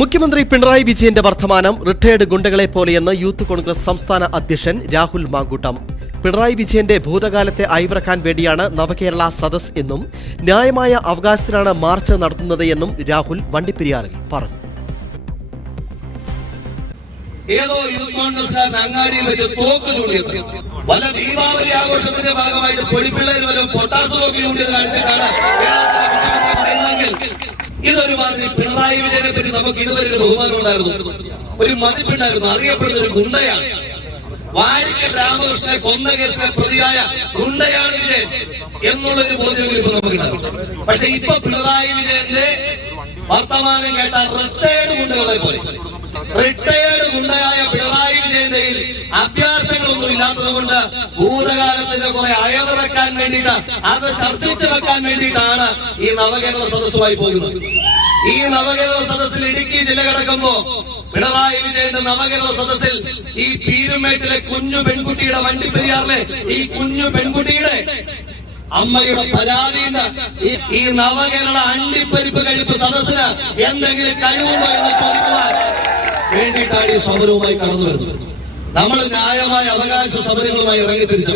മുഖ്യമന്ത്രി പിണറായി വിജയന്റെ വർത്തമാനം റിട്ടയേർഡ് ഗുണ്ടകളെ പോലെയെന്ന് യൂത്ത് കോൺഗ്രസ് സംസ്ഥാന അധ്യക്ഷൻ രാഹുൽ മാങ്കൂട്ടം. പിണറായി വിജയന്റെ ഭൂതകാലത്തെ അയവിറക്കാൻ വേണ്ടിയാണ് നവകേരള സദസ് എന്നും ന്യായമായ അവകാശത്തിനാണ് മാർച്ച് നടത്തുന്നത് എന്നും രാഹുൽ വണ്ടിപ്പെരിയാറിൽ പറഞ്ഞു. ഏതോ യൂത്ത് കോൺഗ്രസ് അങ്ങാടിയിൽ വെച്ച് തോക്ക് ചൂണ്ടിയത് വല്ല ദീപാവലി ആഘോഷത്തിന്റെ ഭാഗമായിട്ട് പൊടിപ്പിള്ളേർ വല്ല പൊട്ടാസ് തോക്കി ചൂണ്ടിയത് കാണിച്ചിട്ടാണ് പറയുന്നതെങ്കിൽ ഇതൊരു മാതിരി പിണറായി വിജയനെ പറ്റി നമുക്ക് ഇതുവരെ ഒരു ബഹുമാനം ഉണ്ടായിരുന്നു, ഒരു മതിപ്പുണ്ടായിരുന്നു. അറിയപ്പെടുന്ന ഒരു ഗുണ്ടയാണ്. വാരിക്കൽ രാമകൃഷ്ണനെ കൊന്ന കേസിലെ പ്രതിയായ ഗുണ്ടയാണ് വിജയൻ എന്നുള്ളൊരു ബോധ്യം ഇപ്പൊ നമുക്കുണ്ടാകും. പക്ഷെ ഇപ്പൊ പിണറായി വിജയന്റെ വർത്തമാനം കേട്ട റിട്ടയേർഡ് ഗുണ്ടകളെ പോലെ, റിട്ടയേർഡ് ഗുണ്ടയായ പിണറായി വിജയന്റെ അഭ്യാസങ്ങളൊന്നും ഇല്ലാത്തത് കൊണ്ട് ഭൂതകാലത്തിന്റെ കുറെ അയവിറക്കാൻ വേണ്ടിയിട്ട് അത് ചർച്ചിച്ചു വെക്കാൻ വേണ്ടിയിട്ടാണ് ഈ നവകേരള സദസ്സുമായി പോകുന്നത്. ഈ നവകേരള സദസ്സിൽ ഇടുക്കി ജില്ല കിടക്കുമ്പോ പിണറായി വിജയന്റെ നവകേരള സദസ്സിൽ ഈ പീരുമേട്ടിലെ കുഞ്ഞു പെൺകുട്ടിയുടെ, വണ്ടിപ്പെരിയാറിലെ ഈ കുഞ്ഞു പെൺകുട്ടിയുടെ അമ്മയുടെ പരാതിയുണ്ട്. ഈ നവകേരള അണ്ടിപ്പരിപ്പ് കഴിപ്പ് സദസ്സിന് എന്തെങ്കിലും കഴിവുണ്ടോ എന്ന് ചോദിക്കുവാൻ വേണ്ടിയിട്ടാണ് ഈ സമരവുമായി കടന്നു വരുന്നത്. നമ്മൾ ന്യായമായ അവകാശ സമരങ്ങളുമായി ഇറങ്ങി തിരിച്ചു.